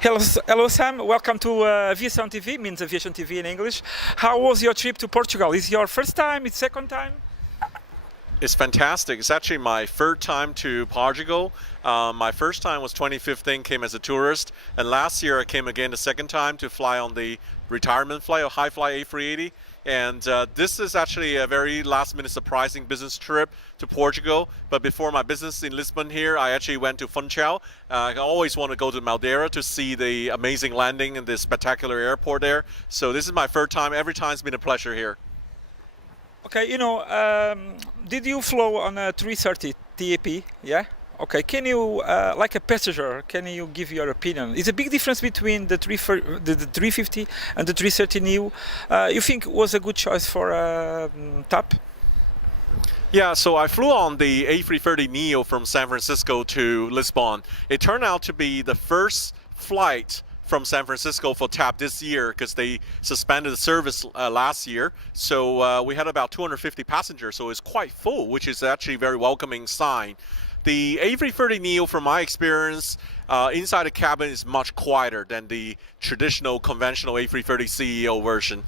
Hello, Sam. Welcome to Aviation TV, means Aviation TV in English. How was your trip to Portugal? Is it your first time? It's second time? It's fantastic. It's actually my third time to Portugal. My first time was 2015, came as a tourist, and last year I came again the second time to fly on the retirement flight, or high fly A380. And this is actually a very last-minute surprising business trip to Portugal. But before my business in Lisbon here, I actually went to Funchal. I always want to go to Madeira to see the amazing landing and the spectacular airport there. So this is my third time. Every time it's been a pleasure here. Okay, did you fly on a 330 TAP? Yeah? Okay, can you, like a passenger, can you give your opinion? It's a big difference between the 350 and the 330 Neo. You think it was a good choice for TAP? Yeah, so I flew on the A330neo from San Francisco to Lisbon. It turned out to be the first flight from San Francisco for TAP this year because they suspended the service last year. So we had about 250 passengers, so it's quite full, which is actually a very welcoming sign. The A330neo, from my experience, inside the cabin is much quieter than the traditional conventional A330 CEO version.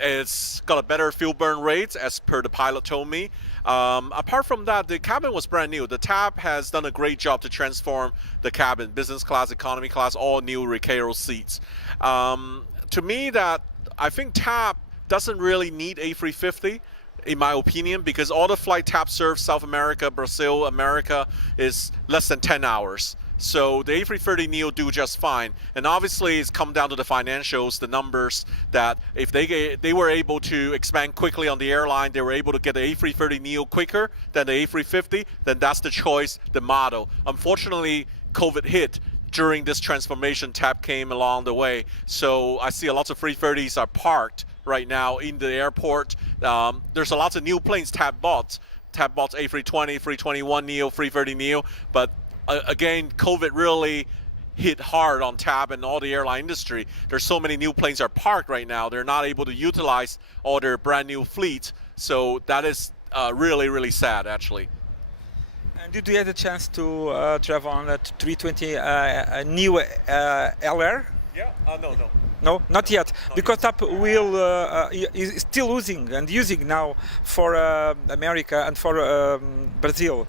It's got a better fuel burn rate, as per the pilot told me. Apart from that, the cabin was brand new. The TAP has done a great job to transform the cabin, business class, economy class, all new Recaro seats. To me, I think TAP doesn't really need A350. In my opinion, because all the flight TAP serves South America, Brazil, America is less than 10 hours. So the A330neo do just fine. And obviously it's come down to the financials, the numbers, that if they were able to expand quickly on the airline, they were able to get the A330neo quicker than the A350, then that's the choice, the model. Unfortunately, COVID hit. During this transformation, TAP came along the way. So I see a lot of 330s are parked right now in the airport. There's a lot of new planes TAP bought. TAP bought A320, 321neo, 330neo. But again, COVID really hit hard on TAP and all the airline industry. There's so many new planes are parked right now. They're not able to utilize all their brand new fleet. So that is really, really sad, actually. And did you get a chance to travel on that 320 new LR? Yeah, no. No, not yet, because TAP is still using now for America and for Brazil.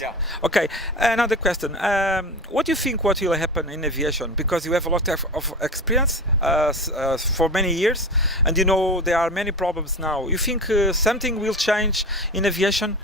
Yeah. Okay, another question. What do you think what will happen in aviation? Because you have a lot of experience for many years, and you know there are many problems now. You think something will change in aviation?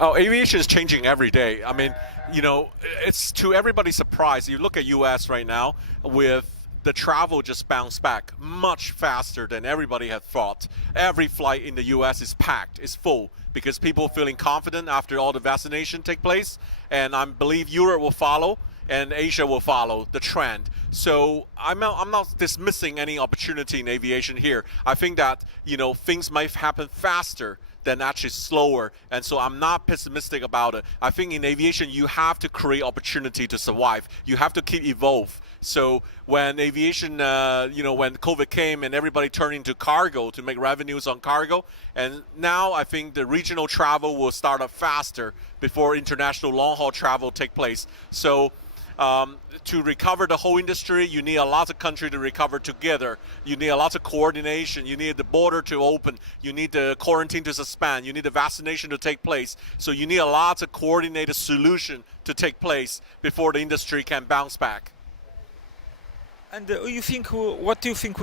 Oh, aviation is changing every day. I mean, it's to everybody's surprise. You look at U.S. right now with the travel just bounced back much faster than everybody had thought. Every flight in the U.S. is packed, is full, because people feeling confident after all the vaccination take place. And I believe Europe will follow and Asia will follow the trend. So I'm not dismissing any opportunity in aviation here. I think that, things might happen faster than actually slower, and so I'm not pessimistic about it. I think in aviation you have to create opportunity to survive. You have to keep evolve. So when aviation, when COVID came and everybody turned into cargo to make revenues on cargo, and now I think the regional travel will start up faster before international long-haul travel take place. So to recover the whole industry, you need a lot of countries to recover together. You need a lot of coordination. You need the border to open. You need the quarantine to suspend. You need the vaccination to take place. So you need a lot of coordinated solution to take place before the industry can bounce back. And what do you think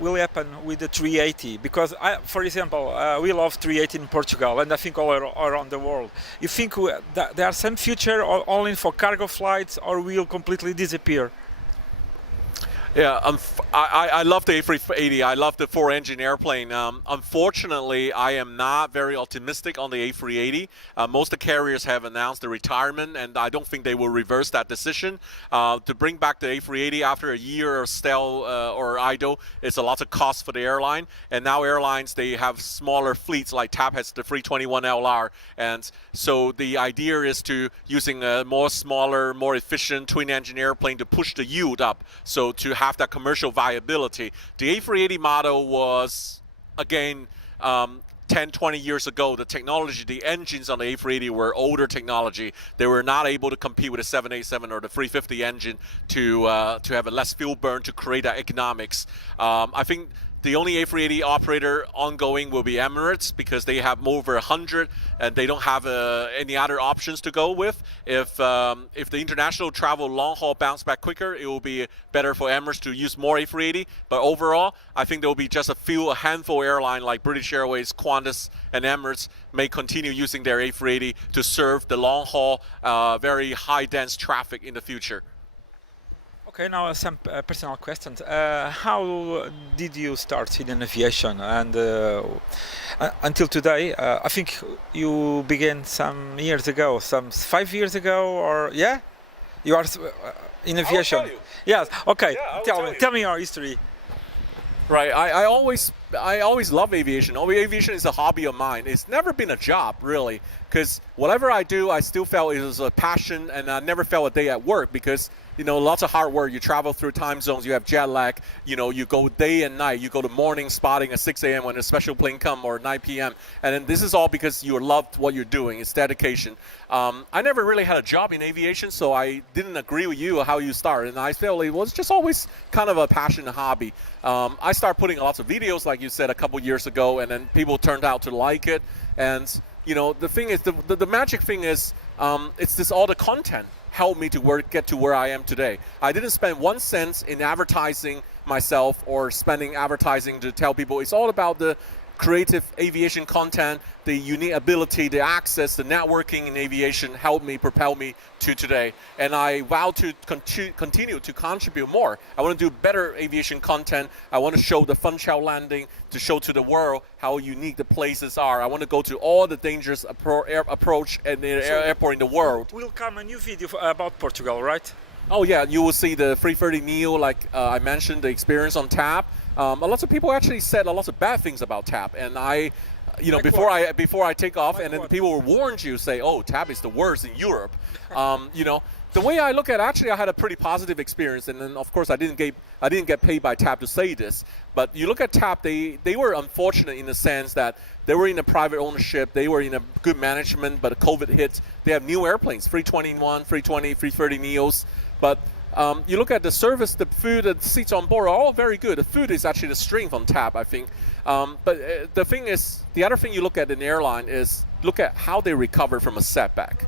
will happen with the 380? Because, for example, we love 380 in Portugal, and I think all around the world. You think that there are some future only for cargo flights, or will completely disappear? Yeah, I love the A380. I love the four-engine airplane. Unfortunately, I am not very optimistic on the A380. Most of the carriers have announced the retirement, and I don't think they will reverse that decision. To bring back the A380 after a year of stale or idle is a lot of cost for the airline. And now airlines, they have smaller fleets, like TAP has the 321LR. And so the idea is to using a more smaller, more efficient twin-engine airplane to push the yield up. So to have that commercial viability. The A380 model was, again, 10, 20 years ago, the technology, the engines on the A380 were older technology. They were not able to compete with the 787 or the 350 engine to have a less fuel burn to create that economics. I think the only A380 operator ongoing will be Emirates because they have over 100 and they don't have any other options to go with. If the international travel long haul bounce back quicker, it will be better for Emirates to use more A380. But overall, I think there will be just a handful airline like British Airways, Qantas, and Emirates may continue using their A380 to serve the long haul, very high dense traffic in the future. Okay, now some personal questions. How did you start in aviation? And until today, I think you began some years ago, some 5 years ago, or yeah, you are in aviation. I'll tell you. Yes. Okay. Yeah, Tell me your history. Right. I always love aviation. Aviation is a hobby of mine. It's never been a job, really, because whatever I do, I still felt it was a passion, and I never felt a day at work because, lots of hard work. You travel through time zones. You have jet lag. You go day and night. You go to morning spotting at 6 a.m. when a special plane comes, or 9 p.m. And then this is all because you loved what you're doing. It's dedication. I never really had a job in aviation, so I didn't agree with you how you started. And I felt it was just always kind of a passion and hobby. I started putting lots of videos, like you said, a couple years ago, and then people turned out to like it. And the thing is, the magic thing is, it's this all the content helped me to get to where I am today. I didn't spend 1 cent in advertising myself or spending advertising to tell people. It's all about the creative aviation content, the unique ability, the access, the networking in aviation helped me propel me to today. And I vow to continue to contribute more. I want to do better aviation content. I want to show the Funchal landing, to show to the world how unique the places are. I want to go to all the dangerous approach at the airport in the world. Will come a new video about Portugal, right? Oh yeah, you will see the 330neo, like I mentioned, the experience on TAP. A lot of people actually said a lot of bad things about TAP, and I, Like before I take off, Like and then what? people will warn you, say, oh, TAP is the worst in Europe. The way I look at it, actually, I had a pretty positive experience, and then of course I didn't get paid by TAP to say this, but you look at TAP, they were unfortunate in the sense that they were in a private ownership, they were in a good management, but COVID hit. They have new airplanes, 321, 320, 330 neos, but you look at the service, the food, the seats on board are all very good. The food is actually the strength on TAP, I think. But the thing is, the other thing you look at in airline is look at how they recover from a setback.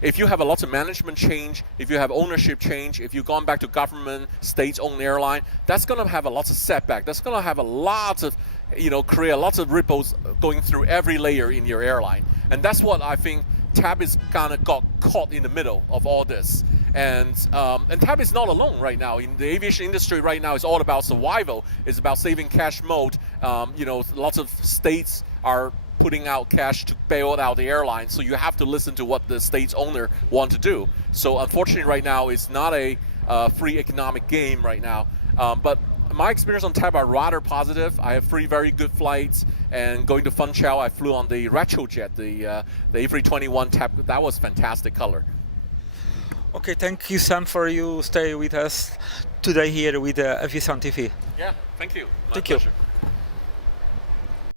If you have a lot of management change, if you have ownership change, if you've gone back to government, state-owned airline, that's going to have a lot of setback. That's going to have a lot of, create lots of ripples going through every layer in your airline. And that's what I think TAP is kind of got caught in the middle of all this. And TAP is not alone right now. In the aviation industry right now, it's all about survival. It's about saving cash mode. Lots of states are putting out cash to bail out the airline. So you have to listen to what the state's owner want to do. So unfortunately right now, it's not a free economic game right now. But my experience on TAP are rather positive. I have 3 very good flights, and going to Funchal, I flew on the Retrojet, the A321 TAP. That was fantastic color. Okay, thank you, Sam, for you stay with us today here with Aviation TV. Yeah, thank you. My Thank you. pleasure.